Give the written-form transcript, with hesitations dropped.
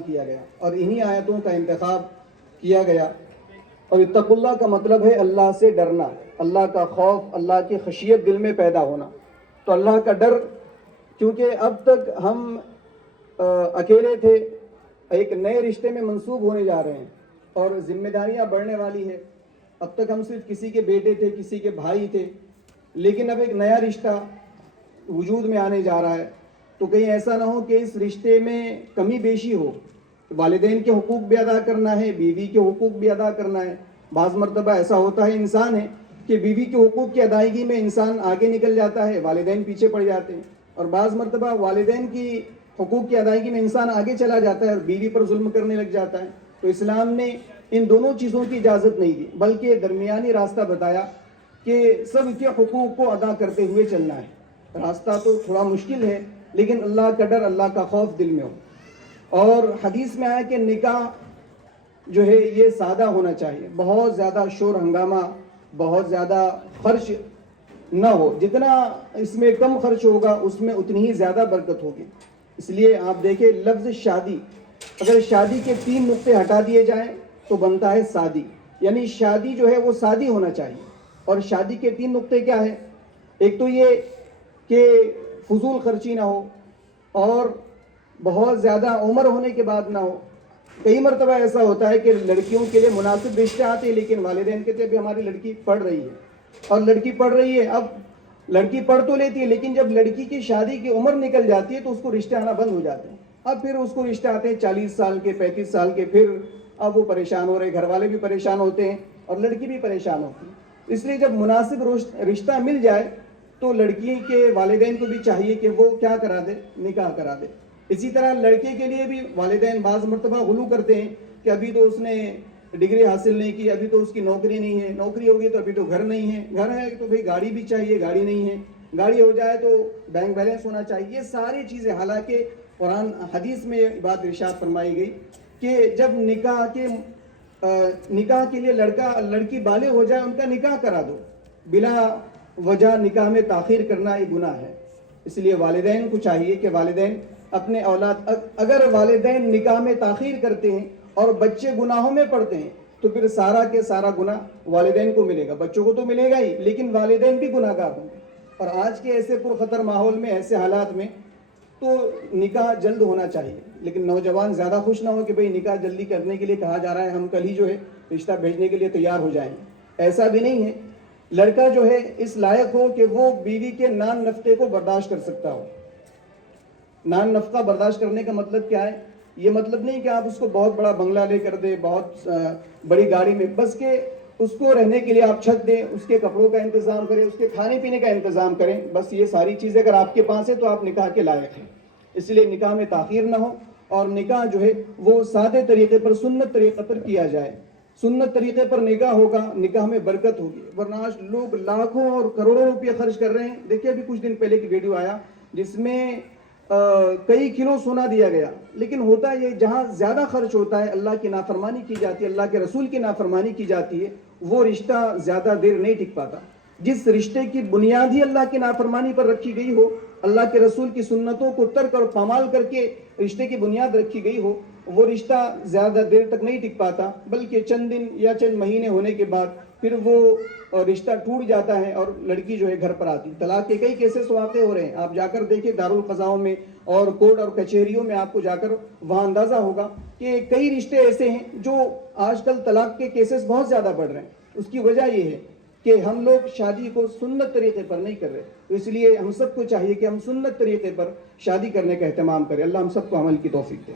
کیا گیا اور انہی آیتوں کا انتخاب کیا گیا. اور اتقوا اللہ کا مطلب ہے اللہ سے ڈرنا، اللہ کا خوف، اللہ کی خشیت دل میں پیدا ہونا. تو اللہ کا ڈر، کیونکہ اب تک ہم اکیلے تھے، ایک نئے رشتے میں منسوب ہونے جا رہے ہیں اور ذمہ داریاں بڑھنے والی ہے. اب تک ہم صرف کسی کے بیٹے تھے، کسی کے بھائی تھے، لیکن اب ایک نیا رشتہ وجود میں آنے جا رہا ہے. تو کہیں ایسا نہ ہو کہ اس رشتے میں کمی بیشی ہو. والدین کے حقوق بھی ادا کرنا ہے، بیوی کے حقوق بھی ادا کرنا ہے. بعض مرتبہ ایسا ہوتا ہے انسان ہے کہ بیوی کے حقوق کی ادائیگی میں انسان آگے نکل جاتا ہے، والدین پیچھے پڑ جاتے ہیں. اور بعض مرتبہ والدین کی حقوق کی ادائیگی میں انسان آگے چلا جاتا ہے اور بیوی پر ظلم کرنے لگ جاتا ہے. تو اسلام نے ان دونوں چیزوں کی اجازت نہیں دی، بلکہ درمیانی راستہ بتایا کہ سب کے حقوق کو ادا کرتے ہوئے چلنا ہے. راستہ تو تھوڑا مشکل ہے، لیکن اللہ کا ڈر، اللہ کا خوف دل میں ہو. اور حدیث میں آیا کہ نکاح جو ہے یہ سادہ ہونا چاہیے، بہت زیادہ شور ہنگامہ، بہت زیادہ خرچ نہ ہو. جتنا اس میں کم خرچ ہوگا اس میں اتنی ہی زیادہ برکت ہوگی. اس لیے آپ دیکھیں لفظ شادی، اگر شادی کے 3 نقطے ہٹا دیے جائیں تو بنتا ہے سادی. یعنی شادی جو ہے وہ سادی ہونا چاہیے. اور شادی کے 3 نقطے کیا ہیں؟ ایک تو یہ کہ فضول خرچی نہ ہو، اور بہت زیادہ عمر ہونے کے بعد نہ ہو. کئی مرتبہ ایسا ہوتا ہے کہ لڑکیوں کے لیے مناسب رشتے آتے ہیں، لیکن والدین کہتے ہیں کہ ہماری لڑکی پڑھ رہی ہے، اور لڑکی پڑھ رہی ہے. اب لڑکی پڑھ تو لیتی ہے، لیکن جب لڑکی کی شادی کی عمر نکل جاتی ہے تو اس کو رشتے آنا بند ہو جاتے ہیں. اب پھر اس کو رشتے آتے ہیں 40 سال کے، 35 سال کے. پھر اب وہ پریشان ہو رہے، گھر والے بھی پریشان ہوتے ہیں اور لڑکی بھی پریشان ہوتی ہے. اس لیے جب مناسب رشتہ مل جائے تو لڑکی کے والدین کو بھی چاہیے کہ وہ کیا کرا دے، نکاح کرا دے. اسی طرح لڑکے کے لیے بھی والدین بعض مرتبہ غلو کرتے ہیں کہ ابھی تو اس نے ڈگری حاصل نہیں کی، ابھی تو اس کی نوکری نہیں ہے، نوکری ہوگی تو ابھی تو گھر نہیں ہے، گھر ہے تو بھئی گاڑی بھی چاہیے، گاڑی نہیں ہے، گاڑی ہو جائے تو بینک بیلنس ہونا چاہیے. یہ ساری چیزیں، حالانکہ قرآن حدیث میں یہ بات ارشاد فرمائی گئی کہ جب نکاح کے لیے لڑکی بالغ ہو جائے ان کا نکاح کرا دو. بلا وجہ نکاح میں تاخیر کرنا یہ گناہ ہے. اس لیے والدین کو چاہیے کہ والدین اپنے اولاد، اگر والدین نکاح میں تاخیر کرتے ہیں اور بچے گناہوں میں پڑتے ہیں تو پھر سارا کے سارا گناہ والدین کو ملے گا. بچوں کو تو ملے گا ہی، لیکن والدین بھی گناہ گار ہوں گے. اور آج کے ایسے پرخطر ماحول میں، ایسے حالات میں تو نکاح جلد ہونا چاہیے. لیکن نوجوان زیادہ خوش نہ ہو کہ بھئی نکاح جلدی کرنے کے لیے کہا جا رہا ہے، ہم کل ہی جو ہے رشتہ بھیجنے کے لیے تیار ہو جائیں. ایسا بھی نہیں ہے. لڑکا جو ہے اس لائق ہو کہ وہ بیوی کے نان نفقے کو برداشت کر سکتا ہو. نان نفقہ برداشت کرنے کا مطلب کیا ہے؟ یہ مطلب نہیں کہ آپ اس کو بہت بڑا بنگلہ لے کر دیں، بہت بڑی گاڑی میں، بس کہ اس کو رہنے کے لیے آپ چھت دیں، اس کے کپڑوں کا انتظام کریں، اس کے کھانے پینے کا انتظام کریں. بس یہ ساری چیزیں اگر آپ کے پاس ہے تو آپ نکاح کے لائق ہیں. اس لیے نکاح میں تاخیر نہ ہو، اور نکاح جو ہے وہ سادے طریقے پر، سنت طریقے پر کیا جائے. سنت طریقے پر نکاح ہوگا، نکاح میں برکت ہوگی. ورنہ آج لوگ لاکھوں اور کروڑوں روپے خرچ کر رہے ہیں. دیکھیے ابھی کچھ دن پہلے کی ویڈیو آیا جس میں کئی کلو سونا دیا گیا. لیکن ہوتا یہ، جہاں زیادہ خرچ ہوتا ہے، اللہ کی نافرمانی کی جاتی ہے، اللہ کے رسول کی نافرمانی کی جاتی ہے، وہ رشتہ زیادہ دیر نہیں ٹک پاتا. جس رشتے کی بنیاد ہی اللہ کی نافرمانی پر رکھی گئی ہو، اللہ کے رسول کی سنتوں کو ترک اور پامال کر کے رشتے کی بنیاد رکھی گئی ہو، وہ رشتہ زیادہ دیر تک نہیں ٹک پاتا، بلکہ چند دن یا چند مہینے ہونے کے بعد پھر وہ رشتہ ٹوٹ جاتا ہے اور لڑکی جو ہے گھر پر آتی. طلاق کے کئی کیسز واقع ہو رہے ہیں. آپ جا کر دیکھیں دارالقضاؤں میں اور کورٹ اور کچہریوں میں، آپ کو جا کر وہاں اندازہ ہوگا کہ کئی رشتے ایسے ہیں جو آج کل طلاق کے کیسز بہت زیادہ بڑھ رہے ہیں. اس کی وجہ یہ ہے کہ ہم لوگ شادی کو سنت طریقے پر نہیں کر رہے. تو اس لیے ہم سب کو چاہیے کہ ہم سنت طریقے پر شادی کرنے کا اہتمام کریں. اللہ ہم سب کو عمل کی توفیق دے.